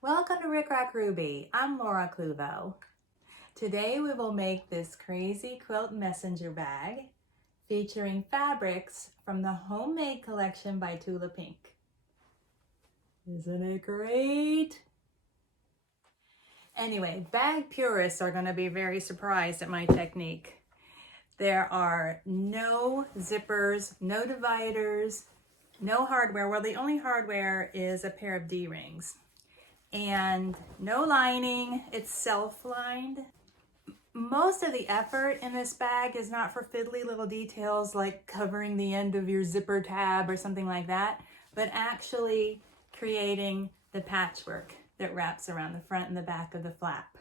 Welcome to Rick Rack Ruby. I'm Laura Cluvo. Today we will make this crazy quilt messenger bag featuring fabrics from the Homemade collection by Tula Pink. Isn't it great? Anyway, bag purists are going to be very surprised at my technique. There are no zippers, no dividers, no hardware. Well, the only hardware is a pair of D-rings. And no lining, it's self-lined. Most of the effort in this bag is not for fiddly little details like covering the end of your zipper tab or something like that, but actually creating the patchwork that wraps around the front and the back of the flap.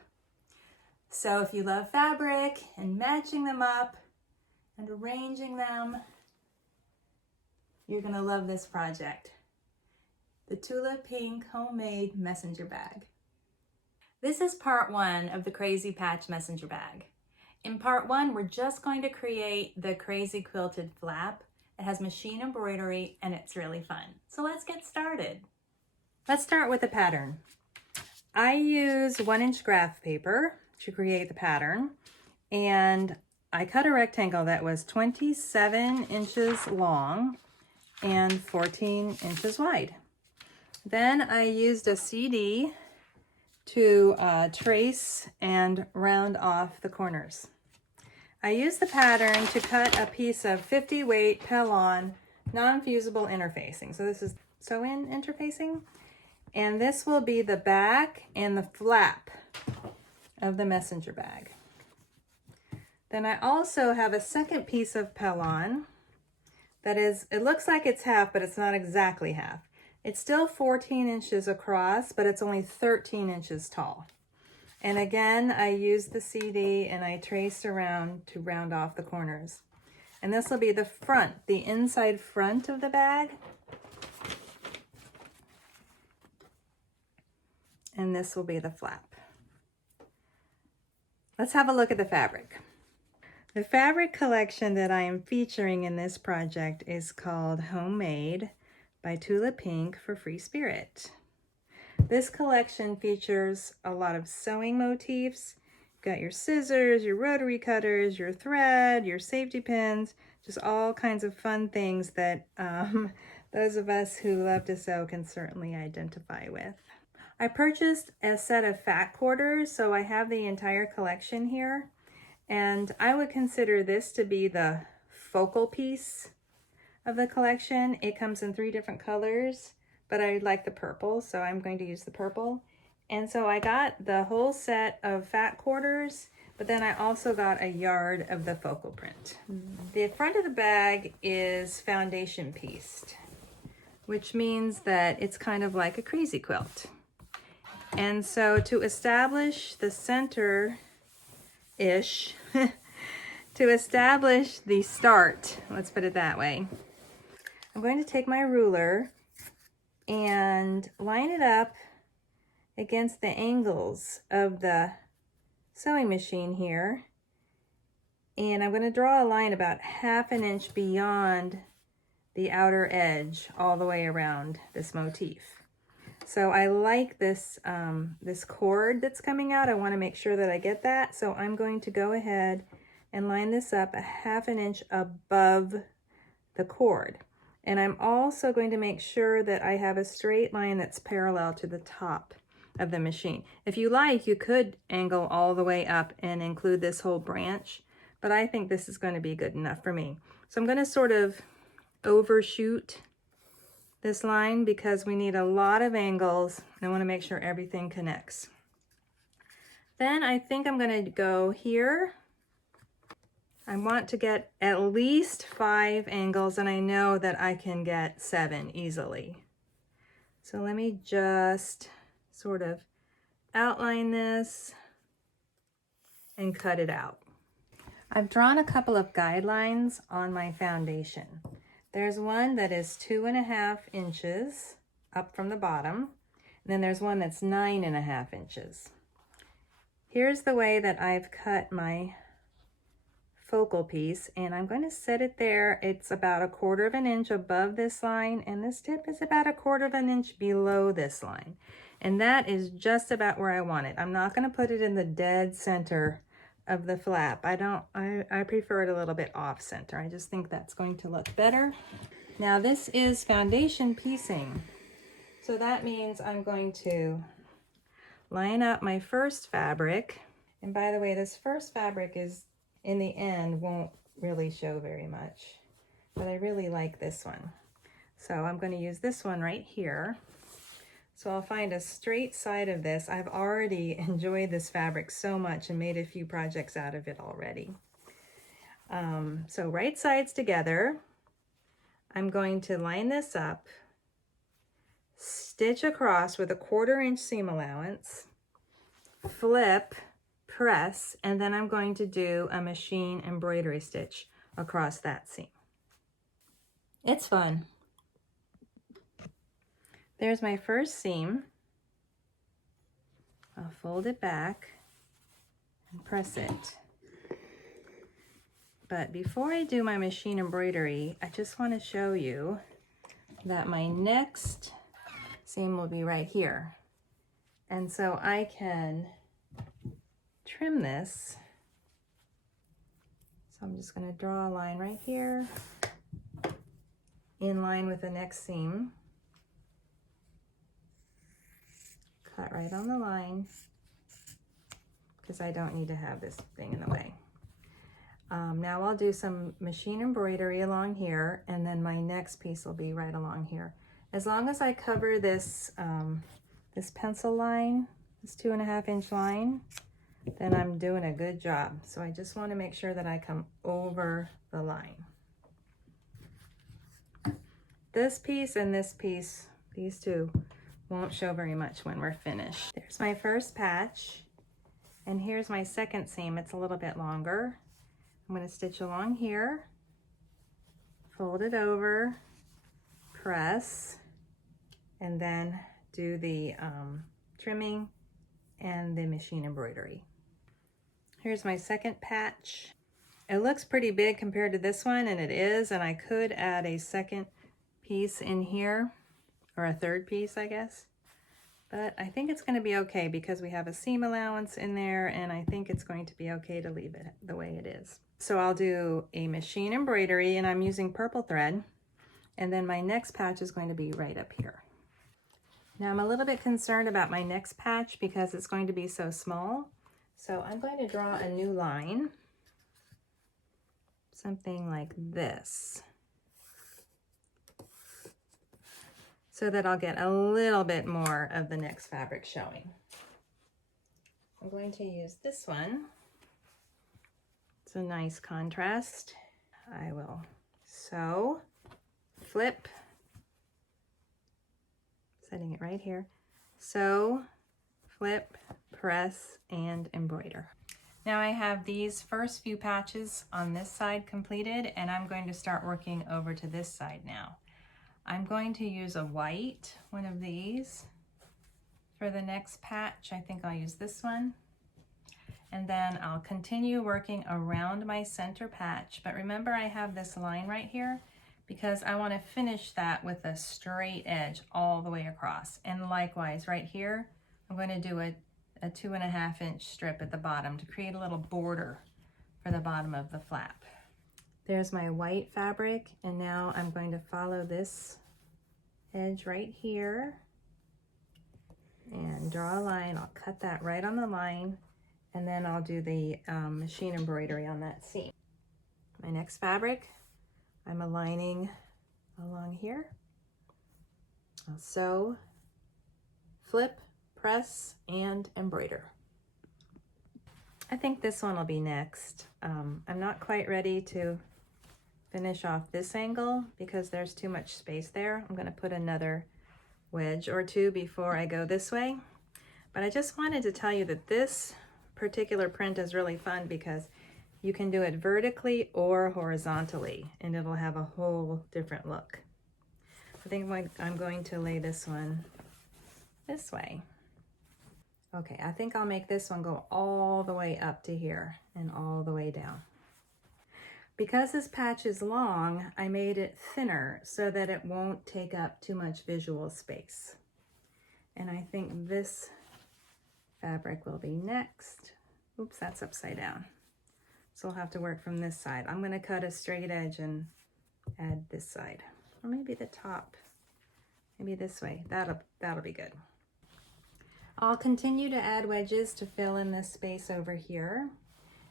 So if you love fabric and matching them up and arranging them, you're gonna love this project. The Tula Pink Homemade Messenger Bag. This is part one of the Crazy Patch Messenger Bag. In part one, we're just going to create the crazy quilted flap. It has machine embroidery and it's really fun. So let's get started. Let's start with the pattern. I use 1-inch graph paper to create the pattern, and I cut a rectangle that was 27 inches long and 14 inches wide. Then I used a CD to trace and round off the corners. I used the pattern to cut a piece of 50 weight Pellon non-fusible interfacing. So this is sew-in interfacing. And this will be the back and the flap of the messenger bag. Then I also have a second piece of Pellon that is, it looks like it's half, but it's not exactly half. It's still 14 inches across, but it's only 13 inches tall. And again, I used the CD and I traced around to round off the corners. And this will be the front, the inside front of the bag. And this will be the flap. Let's have a look at the fabric. The fabric collection that I am featuring in this project is called Homemade by Tula Pink for Free Spirit. This collection features a lot of sewing motifs. You've got your scissors, your rotary cutters, your thread, your safety pins, just all kinds of fun things that those of us who love to sew can certainly identify with. I purchased a set of fat quarters, so I have the entire collection here. And I would consider this to be the focal piece of the collection. It comes in 3 different colors, but I like the purple, so I'm going to use the purple. And so I got the whole set of fat quarters, but then I also got a yard of the focal print. The front of the bag is foundation pieced, which means that it's kind of like a crazy quilt. And so to establish the center-ish, to establish the start, let's put it that way, I'm going to take my ruler and line it up against the angles of the sewing machine here. And I'm going to draw a line about 1/2 inch beyond the outer edge all the way around this motif. So I like this, this cord that's coming out. I want to make sure that I get that. So I'm going to go ahead and line this up 1/2 inch above the cord. And I'm also going to make sure that I have a straight line that's parallel to the top of the machine. If you like, you could angle all the way up and include this whole branch, but I think this is going to be good enough for me. So I'm going to sort of overshoot this line because we need a lot of angles. I want to make sure everything connects. Then I think I'm going to go here. I want to get at least 5 angles, and I know that I can get 7 easily. So let me just sort of outline this and cut it out. I've drawn a couple of guidelines on my foundation. There's one that is 2.5 inches up from the bottom, and then there's one that's 9.5 inches. Here's the way that I've cut my focal piece, and I'm going to set it there. It's about 1/4 inch above this line, and this tip is about 1/4 inch below this line. And that is just about where I want it. I'm not going to put it in the dead center of the flap. I prefer it a little bit off center. I just think that's going to look better. Now this is foundation piecing. So that means I'm going to line up my first fabric. And by the way, this first fabric is, in the end, won't really show very much, but I really like this one. So I'm going to use this one right here. So I'll find a straight side of this. I've already enjoyed this fabric so much and made a few projects out of it already. So right sides together. I'm going to line this up, stitch across with a 1/4 inch seam allowance, flip, press, and then I'm going to do a machine embroidery stitch across that seam. It's fun. There's my first seam. I'll fold it back and press it. But before I do my machine embroidery, I just want to show you that my next seam will be right here. And so I can trim this. So I'm just going to draw a line right here in line with the next seam. Cut right on the line because I don't need to have this thing in the way. Now I'll do some machine embroidery along here, and then my next piece will be right along here. As long as I cover this, this pencil line, this 2.5 inch line, then I'm doing a good job. So I just want to make sure that I come over the line. This piece and this piece, these two, won't show very much when we're finished. There's my first patch, and here's my second seam. It's a little bit longer. I'm going to stitch along here, fold it over, press, and then do the trimming and the machine embroidery. Here's my second patch. It looks pretty big compared to this one, and it is, and I could add a second piece in here, or a third piece, I guess. But I think it's going to be okay because we have a seam allowance in there, and I think it's going to be okay to leave it the way it is. So I'll do a machine embroidery, and I'm using purple thread, and then my next patch is going to be right up here. Now I'm a little bit concerned about my next patch because it's going to be so small. So I'm going to draw a new line, something like this, so that I'll get a little bit more of the next fabric showing. I'm going to use this one. It's a nice contrast. I will sew, flip, setting it right here, sew, flip, press, and embroider. Now I have these first few patches on this side completed, and I'm going to start working over to this side now. I'm going to use a white, one of these, for the next patch. I think I'll use this one. And then I'll continue working around my center patch. But remember, I have this line right here because I want to finish that with a straight edge all the way across. And likewise, right here, I'm going to do a 2.5 inch strip at the bottom to create a little border for the bottom of the flap. There's my white fabric, and now I'm going to follow this edge right here and draw a line. I'll cut that right on the line, and then I'll do the machine embroidery on that seam. My next fabric, I'm aligning along here. I'll sew, flip, press, and embroider. I think this one will be next. I'm not quite ready to finish off this angle because there's too much space there. I'm going to put another wedge or two before I go this way. But I just wanted to tell you that this particular print is really fun because you can do it vertically or horizontally, and it'll have a whole different look. I think I'm going to lay this one this way. Okay, I think I'll make this one go all the way up to here and all the way down. Because this patch is long, I made it thinner so that it won't take up too much visual space. And I think this fabric will be next. Oops, that's upside down. So I'll have to work from this side. I'm gonna cut a straight edge and add this side, or maybe the top, maybe this way. That'll be good. I'll continue to add wedges to fill in this space over here.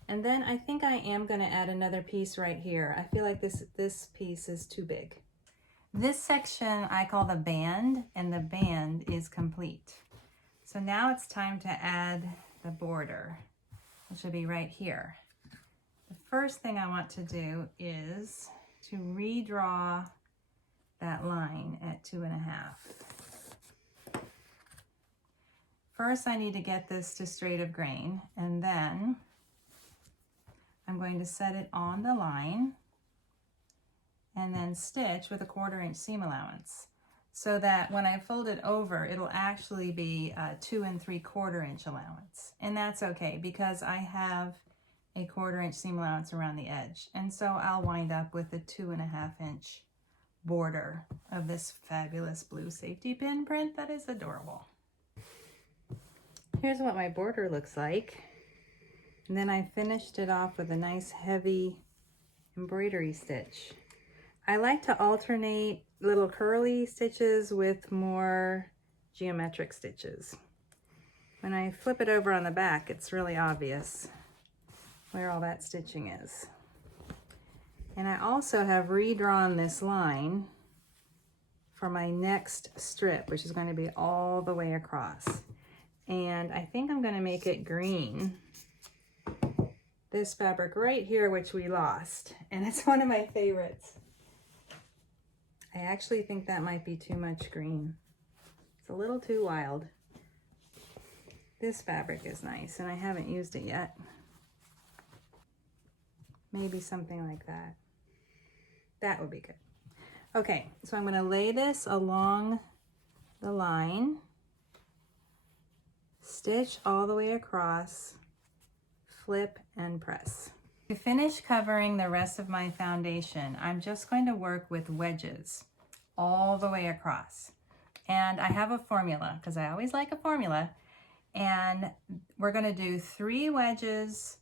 And then I think I am gonna add another piece right here. I feel like this piece is too big. This section I call the band, and the band is complete. So now it's time to add the border, which will be right here. The first thing I want to do is to redraw that line at 2.5. First, I need to get this to straight of grain, and then I'm going to set it on the line and then stitch with a 1/4 inch seam allowance, so that when I fold it over, it'll actually be a 2 3/4 inch allowance. And that's okay, because I have a 1/4 inch seam allowance around the edge. And so I'll wind up with a 2.5 inch border of this fabulous blue safety pin print that is adorable. Here's what my border looks like. And then I finished it off with a nice heavy embroidery stitch. I like to alternate little curly stitches with more geometric stitches. When I flip it over on the back, it's really obvious where all that stitching is. And I also have redrawn this line for my next strip, which is going to be all the way across. And I think I'm going to make it green. This fabric right here, which we lost, and it's one of my favorites. I actually think that might be too much green. It's a little too wild. This fabric is nice, and I haven't used it yet. Maybe something like that. That would be good. Okay, so I'm going to lay this along the line, stitch all the way across, flip and press. To finish covering the rest of my foundation, I'm just going to work with wedges all the way across. And I have a formula, because I always like a formula. And we're going to do 3 wedges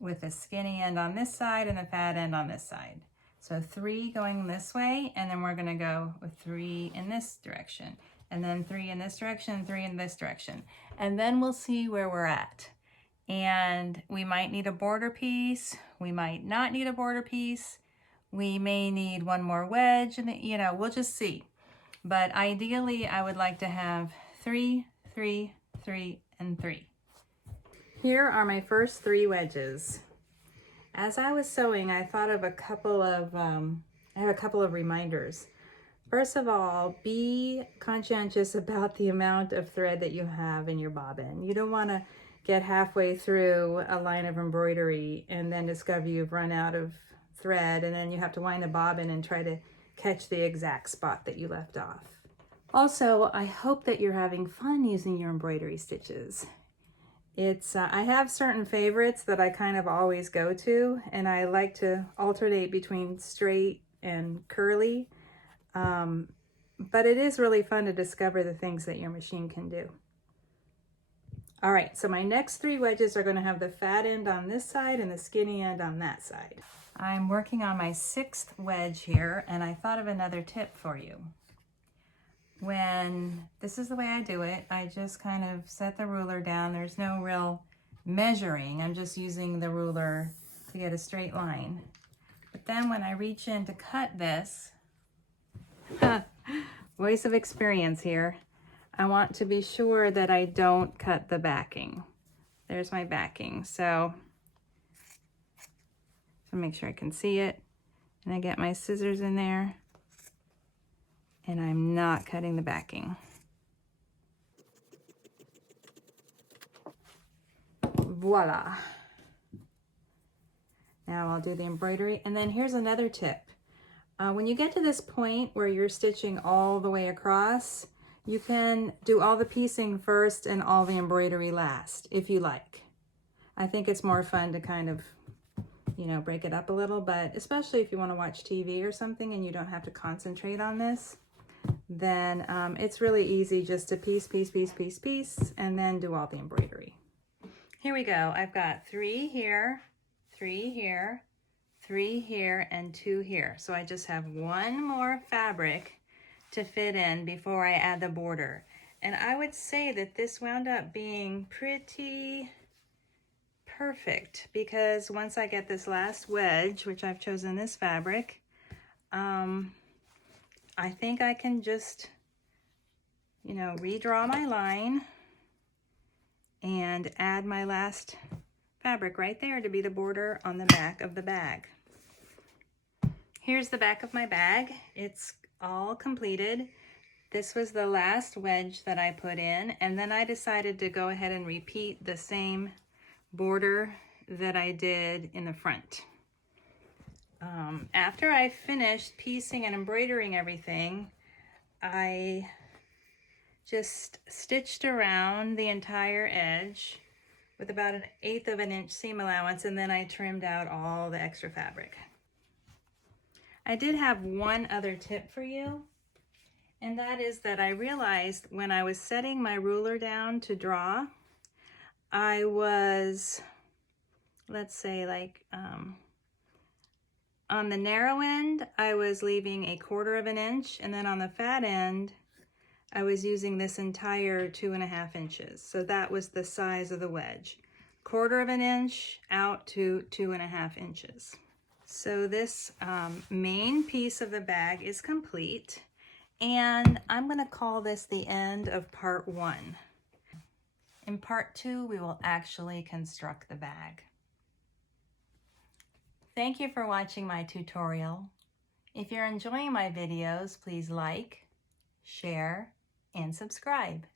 with a skinny end on this side and a fat end on this side. So 3 going this way, and then we're going to go with 3 in this direction, and then 3 in this direction, 3 in this direction. And then we'll see where we're at. And we might need a border piece, we might not need a border piece, we may need one more wedge, and you know, we'll just see. But ideally, I would like to have 3, 3, 3, and 3. Here are my first 3 wedges. As I was sewing, I thought of a couple of, I have a couple of reminders. First of all, be conscientious about the amount of thread that you have in your bobbin. You don't want to get halfway through a line of embroidery and then discover you've run out of thread, and then you have to wind a bobbin and try to catch the exact spot that you left off. Also, I hope that you're having fun using your embroidery stitches. I have certain favorites that I kind of always go to, and I like to alternate between straight and curly, but it is really fun to discover the things that your machine can do. All right, so my next 3 wedges are going to have the fat end on this side and the skinny end on that side. I'm working on my 6th wedge here, and I thought of another tip for you. This is the way I do it, I just kind of set the ruler down. There's no real measuring. I'm just using the ruler to get a straight line. But then when I reach in to cut this, voice of experience here, I want to be sure that I don't cut the backing. There's my backing. So make sure I can see it. And I get my scissors in there. And I'm not cutting the backing. Voila. Now I'll do the embroidery. And then here's another tip. When you get to this point where you're stitching all the way across, you can do all the piecing first and all the embroidery last, if you like. I think it's more fun to kind of, you know, break it up a little, but especially if you want to watch TV or something and you don't have to concentrate on this. then it's really easy just to piece, and then do all the embroidery. Here we go. I've got 3 here, 3 here, 3 here, and 2 here. So I just have 1 more fabric to fit in before I add the border. And I would say that this wound up being pretty perfect, because once I get this last wedge, which I've chosen this fabric, I think I can just, you know, redraw my line and add my last fabric right there to be the border on the back of the bag. Here's the back of my bag. It's all completed. This was the last wedge that I put in, and then I decided to go ahead and repeat the same border that I did in the front. After I finished piecing and embroidering everything, I just stitched around the entire edge with about 1/8 of an inch seam allowance, and then I trimmed out all the extra fabric. I did have one other tip for you, and that is that I realized when I was setting my ruler down to draw, I was, let's say, like, on the narrow end, I was leaving 1/4 of an inch, and then on the fat end, I was using this entire 2.5 inches. So that was the size of the wedge. 1/4 of an inch out to 2.5 inches. So this main piece of the bag is complete, and I'm gonna call this the end of part 1. In part 2, we will actually construct the bag. Thank you for watching my tutorial. If you're enjoying my videos, please like, share, and subscribe.